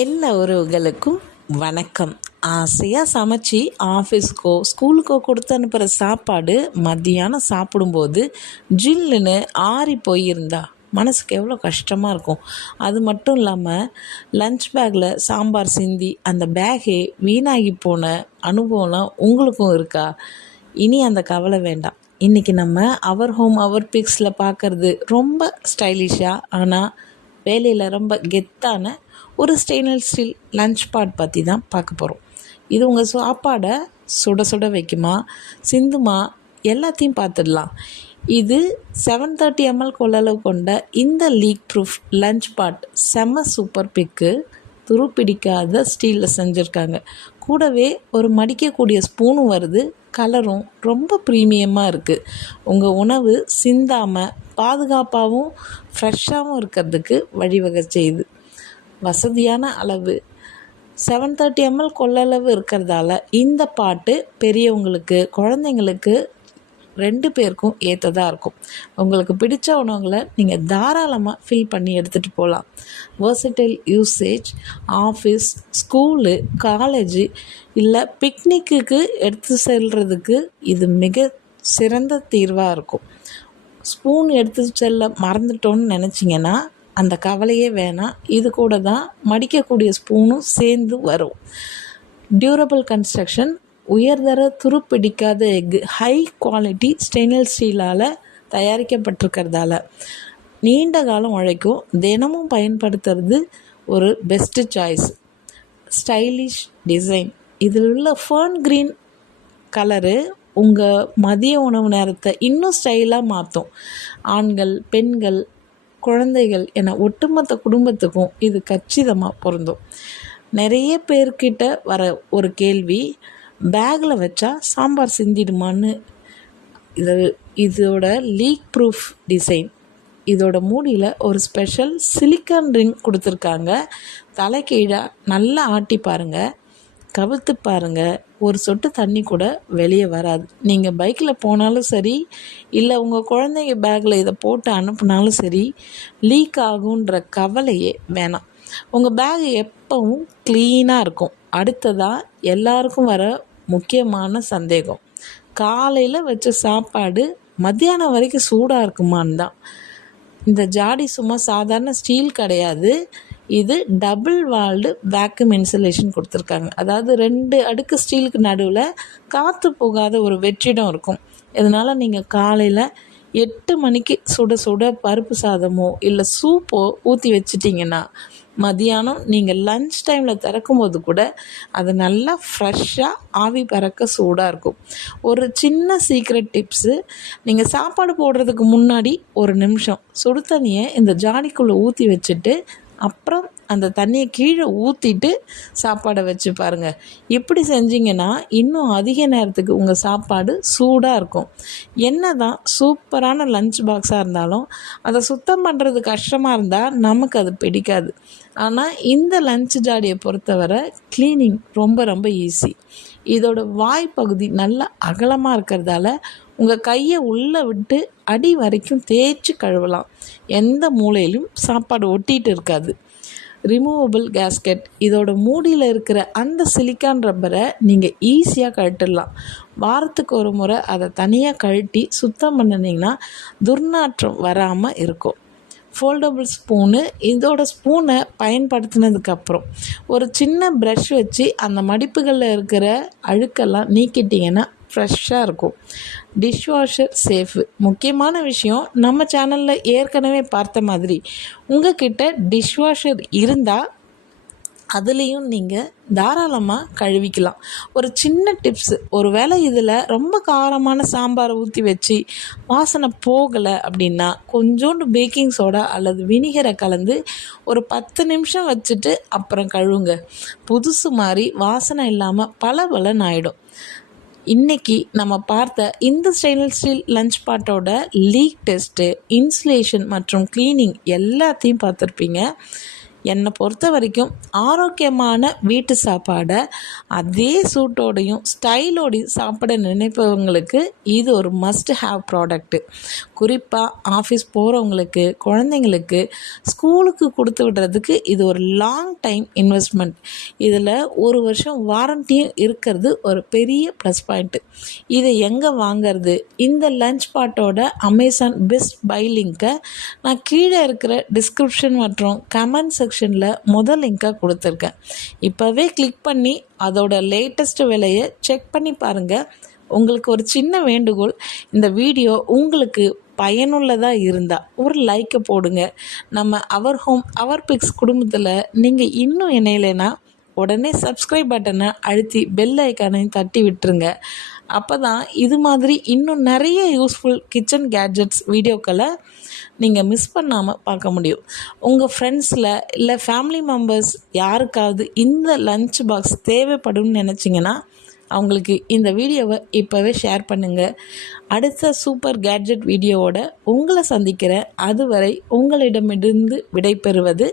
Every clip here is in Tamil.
எல்லா உறவுகளுக்கும் வணக்கம். ஆசையாக சமைச்சி ஆஃபீஸ்க்கோ ஸ்கூலுக்கோ கொடுத்து அனுப்புகிற சாப்பாடு மத்தியானம் சாப்பிடும்போது ஜில்லுன்னு ஆறி போயிருந்தா மனசுக்கு எவ்வளோ கஷ்டமாக இருக்கும். அது மட்டும் இல்லாமல் லஞ்ச் பேக்கில் சாம்பார் சிந்தி அந்த பேக்கே வீணாகி போன அனுபவம்லாம் உங்களுக்கும் இருக்கா? இனி அந்த கவலை வேண்டாம். இன்றைக்கி நம்ம அவர் ஹோம் அவர் பிக்ஸில் பார்க்குறது ரொம்ப ஸ்டைலிஷாக ஆனால் வேலையில் ரொம்ப கெத்தான ஒரு ஸ்டெயின்லெஸ் ஸ்டீல் லஞ்ச் பாட் பற்றி தான் பார்க்க போகிறோம். இது உங்கள் சாப்பாடை சுட சுட வைக்குமா, சிந்துமா, எல்லாத்தையும் பார்த்துடலாம். இது 730 ml கொள்ளளவு கொண்ட இந்த லீக் ப்ரூஃப் லஞ்ச் பாட் செம்ம சூப்பர் பிக்கு. துருப்பிடிக்காத ஸ்டீலில் செஞ்சுருக்காங்க. கூடவே ஒரு மடிக்கக்கூடிய ஸ்பூனும் வருது. கலரும் ரொம்ப ப்ரீமியமாக இருக்குது. உங்கள் உணவு சிந்தாமல் பாதுகாப்பாகவும் ஃப்ரெஷ்ஷாகவும் இருக்கிறதுக்கு வழிவகை செய்யுது. வசதியான அளவு 730 ml கொள்ளளவு இருக்கிறதால இந்த பாட்டு பெரியவங்களுக்கு குழந்தைங்களுக்கு 2 பேருக்கும் ஏற்றதாக இருக்கும். உங்களுக்கு பிடிச்ச உணவுகளை நீங்கள் தாராளமாக ஃபில் பண்ணி எடுத்துகிட்டு போகலாம். Versatile usage, office, school, college இல்லை பிக்னிக்கு எடுத்து செல்கிறதுக்கு இது மிக சிறந்த தீர்வாக இருக்கும். ஸ்பூன் எடுத்து செல்ல மறந்துட்டோன்னு நினச்சிங்கன்னா அந்த கவலையே வேணாம். இது கூட தான் மடிக்கக்கூடிய ஸ்பூனும் சேர்ந்து வரும். டியூரபிள் கன்ஸ்ட்ரக்ஷன், உயர்தர துருப்பிடிக்காத எக்கு, ஹை குவாலிட்டி ஸ்டெயின்லெஸ் ஸ்டீலால் தயாரிக்கப்பட்டிருக்கிறதால நீண்ட காலம் உழைக்கும். தினமும் பயன்படுத்துறது ஒரு பெஸ்ட்டு சாய்ஸ். ஸ்டைலிஷ் டிசைன், இதில் உள்ள ஃபர்ன் க்ரீன் கலரு உங்கள் மதிய உணவு நேரத்தை இன்னும் ஸ்டைலாக மாற்றும். ஆண்கள், பெண்கள், குழந்தைகள் என ஒட்டுமொத்த குடும்பத்துக்கும் இது கச்சிதமாக பொருந்தும். நிறைய பேர்கிட்ட வர ஒரு கேள்வி, பேக்கில் வச்சா சாம்பார் சிந்திடுமான்னு. இதோட லீக் ப்ரூஃப் டிசைன், இதோட மூடியில் ஒரு ஸ்பெஷல் சிலிக்கான் ரிங் கொடுத்துருக்காங்க. தலைக்கீழாக நல்லா ஆட்டி பாருங்கள், கவிழ்த்து பாருங்கள், ஒரு சொட்டு தண்ணி கூட வெளியே வராது. நீங்கள் பைக்கில் போனாலும் சரி, இல்லை உங்கள் குழந்தைங்க பேக்கில் இதை போட்டு அனுப்புனாலும் சரி, லீக் ஆகுன்ற கவலையே வேணாம். உங்கள் பேக் எப்பவும் க்ளீனாக இருக்கும். அடுத்ததாக எல்லாருக்கும் வர முக்கியமான சந்தேகம், காலையில் வச்ச சாப்பாடு மத்தியானம் வரைக்கும் சூடாக இருக்குமான்னு தான். இந்த ஜாடி சும்மா சாதாரண ஸ்டீல் கிடையாது. இது டபுள் வால்டு வேக்யூம் இன்சுலேஷன் கொடுத்துருக்காங்க. அதாவது 2 அடுக்கு ஸ்டீலுக்கு நடுவில் காற்று போகாத ஒரு வெற்றிடம் இருக்கும். இதனால் நீங்கள் காலையில் 8 மணிக்கு சுட சுட பருப்பு சாதமோ இல்லை சூப்போ ஊற்றி வச்சிட்டிங்கன்னா மதியானம் நீங்கள் லன்ச் டைமில் திறக்கும்போது கூட அது நல்லா ஃப்ரெஷ்ஷாக ஆவி பறக்க சூடாக இருக்கும். ஒரு சின்ன சீக்ரெட் டிப்ஸு, நீங்கள் சாப்பாடு போடுறதுக்கு முன்னாடி 1 நிமிஷம் சுடு தண்ணியை இந்த ஜாடிக்குள்ளே ஊற்றி வச்சுட்டு அப்புறம் அந்த தண்ணியை கீழே ஊற்றிட்டு சாப்பாடை வச்சு பாருங்கள். இப்படி செஞ்சிங்கன்னா இன்னும் அதிக நேரத்துக்கு உங்கள் சாப்பாடு சூடாக இருக்கும். என்ன தான் சூப்பரான லஞ்ச் பாக்ஸாக இருந்தாலும் அதை சுத்தம் பண்ணுறது கஷ்டமாக இருந்தால் நமக்கு அது பிடிக்காது. ஆனால் இந்த லஞ்ச் ஜாடியை பொறுத்தவரை க்ளீனிங் ரொம்ப ரொம்ப ஈஸி. இதோட வாய்ப்பகுதி நல்லா அகலமாக இருக்கிறதால உங்கள் கையை உள்ளே விட்டு அடி வரைக்கும் தேய்ச்சி கழுவலாம். எந்த மூலையிலும் சாப்பாடு ஒட்டிகிட்டு இருக்காது. ரிமூவபிள் கேஸ்கெட், இதோட மூடியில் இருக்கிற அந்த சிலிக்கான் ரப்பரை நீங்கள் ஈஸியாக கழட்டிடலாம். வாரத்துக்கு ஒரு முறை அதை தனியாக கழட்டி சுத்தம் பண்ணினீங்கன்னா துர்நாற்றம் வராமல் இருக்கும். ஃபோல்டபுள் ஸ்பூனு, இதோட ஸ்பூனை பயன்படுத்தினதுக்கப்புறம் ஒரு சின்ன ப்ரஷ் வச்சு அந்த மடிப்புகளில் இருக்கிற அழுக்கெல்லாம் நீக்கிட்டிங்கன்னா ஃப்ரெஷ்ஷாக இருக்கும். டிஷ்வாஷர் சேஃபு, முக்கியமான விஷயம், நம்ம சேனலில் ஏற்கனவே பார்த்த மாதிரி உங்கள்கிட்ட டிஷ்வாஷர் இருந்தால் அதுலேயும் நீங்கள் தாராளமாக கழுவிக்கலாம். ஒரு சின்ன டிப்ஸு, ஒரு வேளை இதில் ரொம்ப காரமான சாம்பாரை ஊற்றி வச்சு வாசனை போகலை அப்படின்னா கொஞ்சோண்டு பேக்கிங் சோடா அல்லது வினிகரை கலந்து ஒரு 10 நிமிஷம் வச்சுட்டு அப்புறம் கழுவுங்க. புதுசு மாதிரி வாசனை இல்லாமல் பளபளன்னு ஆகிடும். இன்றைக்கி நம்ம பார்த்த இந்த ஸ்டெயின்லெஸ் ஸ்டீல் லஞ்ச் பாட்டோட லீக் டெஸ்ட்டு, இன்சுலேஷன் மற்றும் க்ளீனிங் எல்லாத்தையும் பார்த்துருப்பீங்க. என்னை பொறுத்த வரைக்கும் ஆரோக்கியமான வீட்டு சாப்பாடை அதே சூட்டோடையும் ஸ்டைலோடையும் சாப்பிட நினைப்பவங்களுக்கு இது ஒரு மஸ்ட் ஹேவ் ப்ராடக்ட்டு. குறிப்பாக ஆஃபீஸ் போகிறவங்களுக்கு, குழந்தைங்களுக்கு, ஸ்கூலுக்கு கொடுத்து விடுறதுக்கு இது ஒரு லாங் டைம் இன்வெஸ்ட்மெண்ட். இதில் 1 வருஷம் வாரண்டியும் இருக்கிறது ஒரு பெரிய ப்ளஸ் பாயிண்ட்டு. இதை எங்கே வாங்கிறது? இந்த லஞ்ச் பாட்டோட அமேசான் பெஸ்ட் பை லிங்க்கை நான் கீழே இருக்கிற டிஸ்கிரிப்ஷன் மற்றும் கமெண்ட் செக்ஷனில் முதல் லிங்காக கொடுத்துருக்கேன். இப்போவே கிளிக் பண்ணி அதோட லேட்டஸ்ட் விலையை செக் பண்ணி பாருங்கள். உங்களுக்கு ஒரு சின்ன வேண்டுகோள், இந்த வீடியோ உங்களுக்கு பயனுள்ளதாக இருந்தால் ஒரு லைக்கை போடுங்க. நம்ம அவர் ஹோம் அவர் பிக்ஸ் குடும்பத்தில் நீங்கள் இன்னும் இணையலைன்னா உடனே சப்ஸ்கிரைப் பட்டனை அழுத்தி பெல் ஐக்கானையும் தட்டி விட்டுருங்க. அப்போ தான் இது மாதிரி இன்னும் நிறைய யூஸ்ஃபுல் கிச்சன் கேட்ஜெட்ஸ் வீடியோக்களை நீங்கள் மிஸ் பண்ணாமல் பார்க்க முடியும். உங்கள் ஃப்ரெண்ட்ஸில் இல்லை ஃபேமிலி மெம்பர்ஸ் யாருக்காவது இந்த லஞ்ச் பாக்ஸ் தேவைப்படும்னு நினச்சிங்கன்னா அவங்களுக்கு இந்த வீடியோவை இப்போவே ஷேர் பண்ணுங்கள். அடுத்த சூப்பர் கேட்ஜெட் வீடியோவோட உங்களை சந்திக்கிறேன். அதுவரை உங்களிடமிருந்து விடைபெறுவது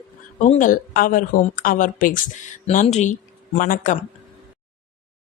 உங்கள் அவர் ஹோம் அவர் பிக்ஸ். நன்றி, வணக்கம்.